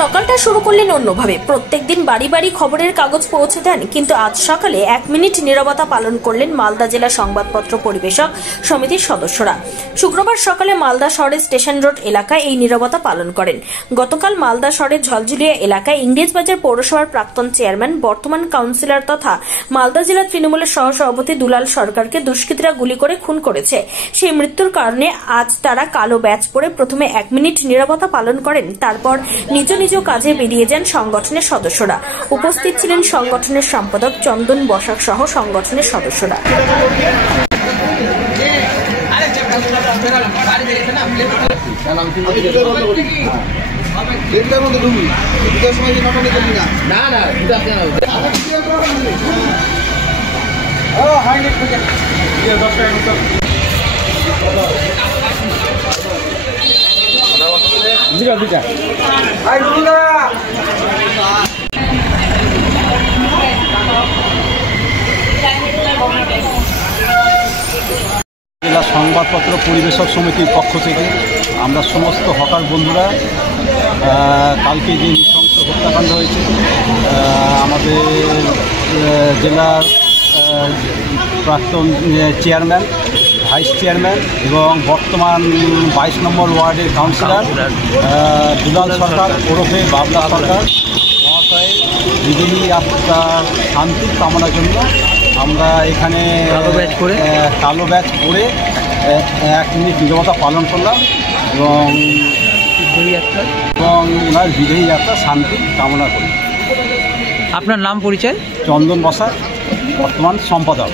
সকালটা শুরু করলেন অন্যভাবে। প্রত্যেকদিন বাড়ি বাড়ি খবরের কাগজ পৌঁছে দেন, কিন্তু আজ সকালে 1 মিনিট নীরবতা পালন করলেন মালদা জেলা সংবাদপত্র পরিবেশক সমিতির সদস্যরা। শুক্রবার সকালে মালদা শহরের স্টেশন রোড এলাকায় এই নীরবতা পালন করেন। গতকাল মালদা শহরের ঝলঝুলিয়া এলাকায় ইংরেজবাজার পৌরসভার প্রাক্তন চেয়ারম্যান, বর্তমান কাউন্সিলর তথা মালদা জেলা তৃণমূলের সহসভাপতি দুলাল সরকারকে দুষ্কৃতীরা গুলি করে খুন করেছে। সেই মৃত্যুর কারণে আজ তারা কালো ব্যাজ পরে প্রথমে 1 মিনিট নীরবতা পালন করেন, তারপর নিজ নিজ কাজে বেরিয়ে যান সংগঠনের সদস্যরা। উপস্থিত ছিলেন সংগঠনের সম্পাদক চন্দন বসাক সহ সংগঠনের সদস্যরা। জেলা সংবাদপত্র পরিবেশক সমিতির পক্ষ থেকে আমরা সমস্ত হকার বন্ধুরা কালকে যে নৃশংস হত্যাকাণ্ড হয়েছে আমাদের জেলার প্রাক্তন চেয়ারম্যান, ভাইস চেয়ারম্যান এবং বর্তমান 22 নম্বর ওয়ার্ডের কাউন্সিলর দুলাল সরকার ওরফে বাবলা সরকার মহাশয় বিজয়ী আত্মার শান্তির কামনার জন্য আমরা এখানে কালো ব্যাজ পরে 1 মিনিট নীরবতা পালন করলাম এবং ওনার বিজয়ী যাত্রা শান্তি কামনা করি। আপনার নাম পরিচয়? চন্দন বসাক, বর্তমান সম্পাদক।